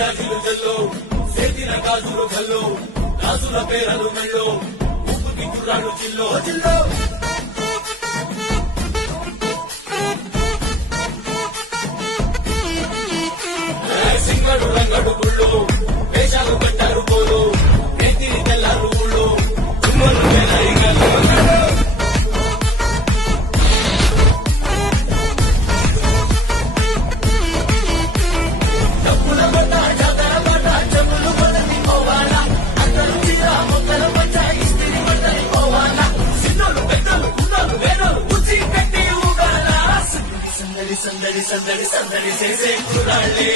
జాజులు జల్లో చేతిన గాజులు గల్లో రాజుల పేరలు మెళ్ళో ఉప్పుకి కుర్రాడు చిల్లో చిల్లో సింగడు రంగడు గుళ్ళు వేషాలు కట్టారు పోలు నేతిని తెల్లారు ఊళ్ళు చుమ్మలు వేలాయిగాలు డబ్బుల పట్ట జాతర పట్ట చెప్పులు పడని పోవాలా అందరూ తీరా మొక్కల పట్ట ఇస్తిరి పట్టని పోవాలా సిద్ధులు పెద్దలు గుండలు వేదలు ఉచి పెట్టి ఊగాల సందడి సందడి సందడి సందడి చేసే కుర్రాళ్ళే